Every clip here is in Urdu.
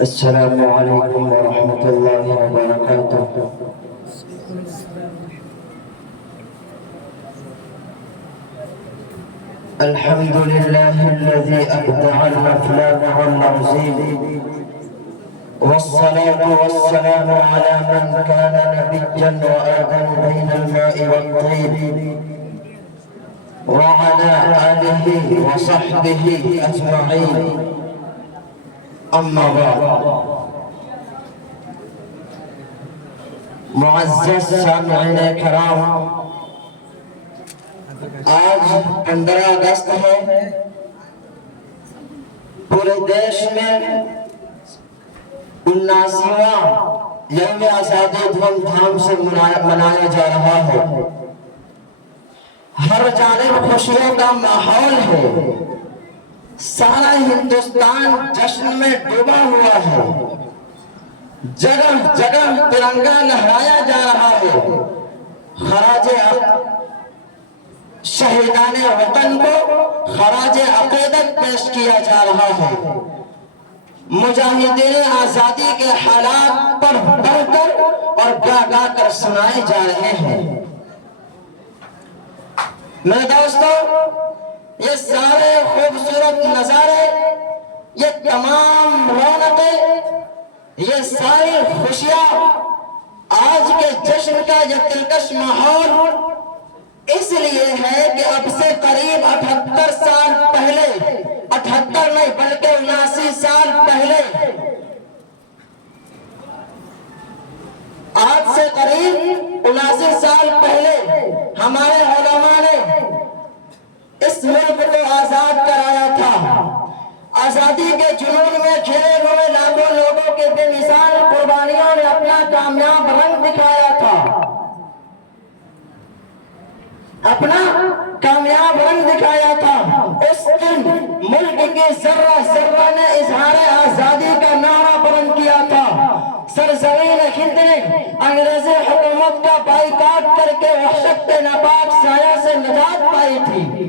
السلام علیکم ورحمۃ اللہ وبرکاتہ۔ الحمد لله الذي أبدع الأفلاك والأرزين، والصلاة والسلام على من كان نبيا وآدم بين الماء والطين، وعلى آله وصحبه أجمعين، أما بعد۔ معزز سامعین کرام، آج 15 اگست ہے۔ پورے دیش میں 79واں یوم آزادی دھوم دھام سے منایا جا رہا ہے۔ ہر جانب خوشیوں کا ماحول ہے، سارا ہندوستان جشن میں ڈوبا ہوا ہے، جگہ جگہ ترنگا لہرایا جا رہا ہے، خراج شہیدان وطن کو خراج عقیدت پیش کیا جا رہا ہے، مجاہدین آزادی کے حالات پر بڑھ کر اور گا گا کر سنائے جا رہے ہیں۔ میرے دوستو، یہ سارے خوبصورت نظارے، یہ تمام رونقیں، یہ ساری خوشیاں، آج کے جشن کا یہ دلکش ماحول اس لیے ہے کہ اب سے قریب 78 سال پہلے، 78 نہیں بلکہ 79 سال پہلے، آج سے قریب 79 سال پہلے ہمارے علماء نے اس ملک کو آزاد کرایا تھا۔ آزادی کے جنون میں گھرے ہوئے لاکھوں لوگوں کے بے مثال قربانیوں نے اپنا کامیاب رنگ دکھایا تھا، اپنا کامیاب رنگ دکھایا تھا۔ اس دن ملک کی ذرہ ذرہ نے اظہار آزادی کا نعرہ بلند کیا تھا۔ سرزمین ہند نے انگریزی حکومت کا بائیکاٹ کر کے وحشت ناپاک سایہ سے نجات پائی تھی۔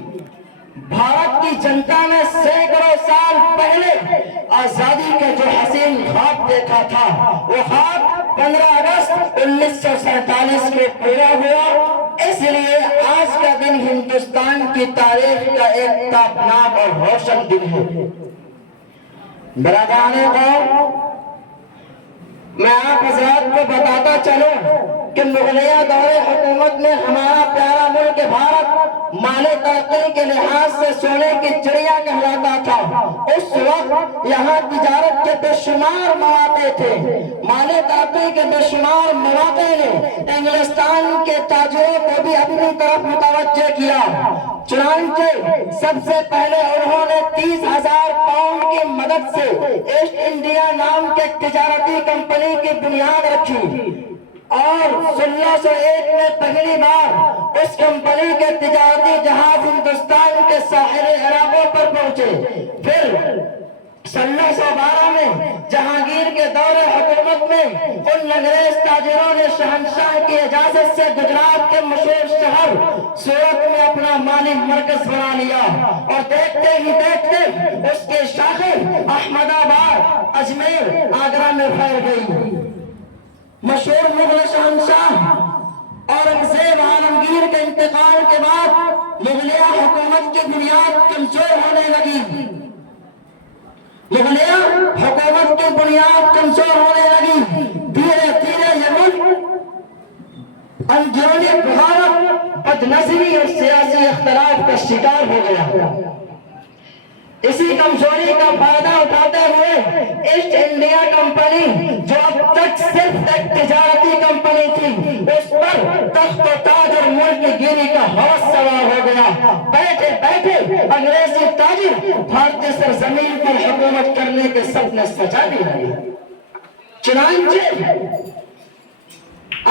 بھارت کی جنتا نے سینکڑوں سال پہلے آزادی کے جو حسین خواب دیکھا تھا، وہ خواب 15 اگست 1947 کو پورا ہوا۔ اس لیے آج کا دن ہندوستان کی تاریخ کا ایک تابناک اور روشن دن ہے۔ برادران قوم، میں آپ حضرات کو بتاتا چلوں کہ مغلیہ دور حکومت میں ہمارا پیارا ملک بھارت مال ترقی کے لحاظ سے سونے کی چڑیا کہلاتا تھا۔ اس وقت یہاں تجارت کے بے شمار مواقع تھے، مال ترقی کے بے شمار مواقع نے انگلستان کے تاجروں کو بھی اپنی طرف متوجہ کیا۔ چنانچہ سب سے پہلے انہوں نے 30,000 پاؤنڈ کی مدد سے ایسٹ انڈیا نام کے تجارتی کمپنی کی بنیاد رکھی، اور 1601 میں پہلی بار اس کمپنی کے تجارتی جہاز ہندوستان کے ساحلی علاقوں پر پہنچے۔ پھر 1612 میں جہانگیر کے دور حکومت میں ان انگریز تاجروں نے شہنشاہ کی اجازت سے گجرات کے مشہور شہر سورت میں اپنا مالی مرکز بنا لیا، اور دیکھتے ہی دیکھتے اس کی شاخیں احمد آباد، اجمیر، آگرہ میں پھیل گئی۔ مشہور مغل شہنشاہ اورنگزیب عالمگیر کے انتقال کے بعد مغلیہ حکومت کی بنیاد کمزور ہونے لگی، مغلیہ حکومت کی بنیاد کمزور ہونے لگی۔ دھیرے دھیرے یہ ملک اندرونی بغاوت، بدنظمی اور سیاسی اختلاف کا شکار ہو گیا۔ اسی کمزوری کا فائدہ اٹھاتے ہوئے ایسٹ انڈیا کمپنی، جو اب تک صرف ایک تجارتی کمپنی تھی، اس پر تخت و تاج اور ملک گیری کا ہوش سوار ہو گیا۔ بیٹھے بیٹھے انگریزی تاجر بھارتی سرزمین پر حکومت کرنے کے سپنے سجا لیے۔ چنانچہ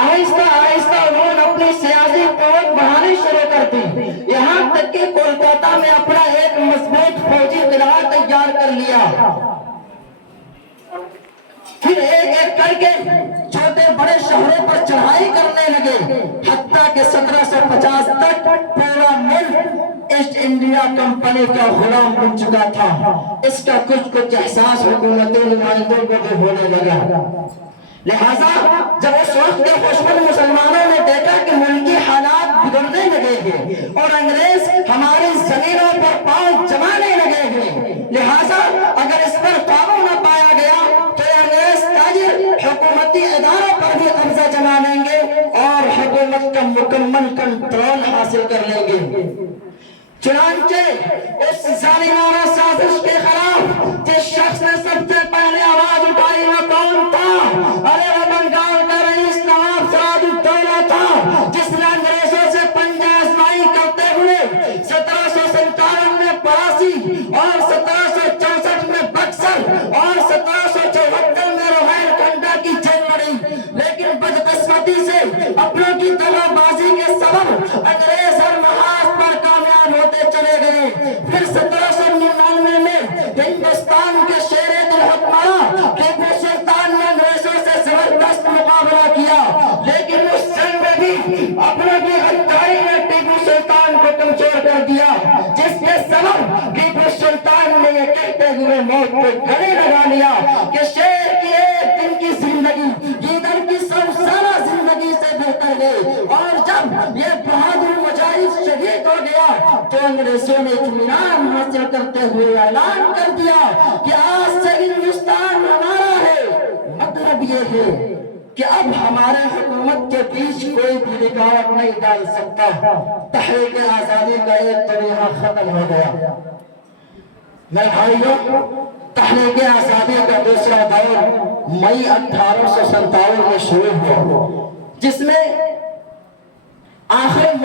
آہستہ آہستہ انہوں نے اپنی سیاسی قوت بڑھانی شروع کر دی، یہاں تک کہ کولکاتہ میں اپنا ایک مضبوط فوجی قلعہ تیار کر لیا۔ پھر ایک ایک کر کے چھوٹے بڑے شہروں پر چڑھائی کرنے لگے، حتیٰ کہ 1750 تک پورا ملک ایسٹ انڈیا کمپنی کا غلام بن چکا تھا، اس کا کچھ احساس حکومتی نمائندوں کو بھی ہونے لگا۔ لہذا جب اس وقت کے خوشبخت مسلمانوں نے دیکھا کہ ملکی حالات بگڑنے لگے ہیں اور انگریز ہماری زمینوں پر پاؤں جمانے لگے ہیں، لہذا اگر اس پر قابو نہ پایا گیا تو انگریز تاجر حکومتی اداروں پر بھی قبضہ جما لیں گے اور حکومت کا مکمل کنٹرول حاصل کر لیں گے۔ چنانچہ اس ظالمانہ سازش کے خلاف جس شخص نے سب سے پہلے آواز اٹھائی وہ کون تھا؟ ارے وہ بنگال کا رئیس نواب سراج الدولہ تھا، جس نے انگریزوں سے پنجہ آزمائی کرتے ہوئے 1757 میں پراسی اور 1764 میں بکسر اور 1774 میں روہیل کنڈا کی جنگ لڑی، لیکن بدقسمتی سے اپنوں کی دغا بازی کے سبب انگریز ہر محاذ پر کامیاب ہوتے چلے گئے۔ پھر 1799 میں ہندوستان کے شیر دل حکمراں ٹیپو سلطان نے انگریزوں سے زبردست مقابلہ کیا، لیکن اس جنگ میں بھی اپنوں کی غداری نے ٹیپو سلطان کو کمزور کر دیا، جس کے سبب ٹیپو سلطان نے یہ کہتے ہوئے موت کو گلے لگا لیا کہ شیر کی ایک دن کی زندگی گیدڑ کی 100 سالہ زندگی سے بہتر ہے۔ اور جب یہ بہادر مجاہد شہید ہو گیا تو انگریزوں نے اطمینان حاصل کرتے ہوئے اعلان کر دیا کہ آج سے ہندوستان ہمارا ہے۔ مطلب یہ ہے کہ اب ہمارے حکومت کے بیچ کوئی بھی رکاوٹ نہیں ڈال سکتا۔ تحریک آزادی کا ایک طریقہ ختم ہو گیا۔ میرے بھائیوں، تحریک آزادی کا دوسرا دور مئی 1857 میں شروع ہوا، جس میں آخر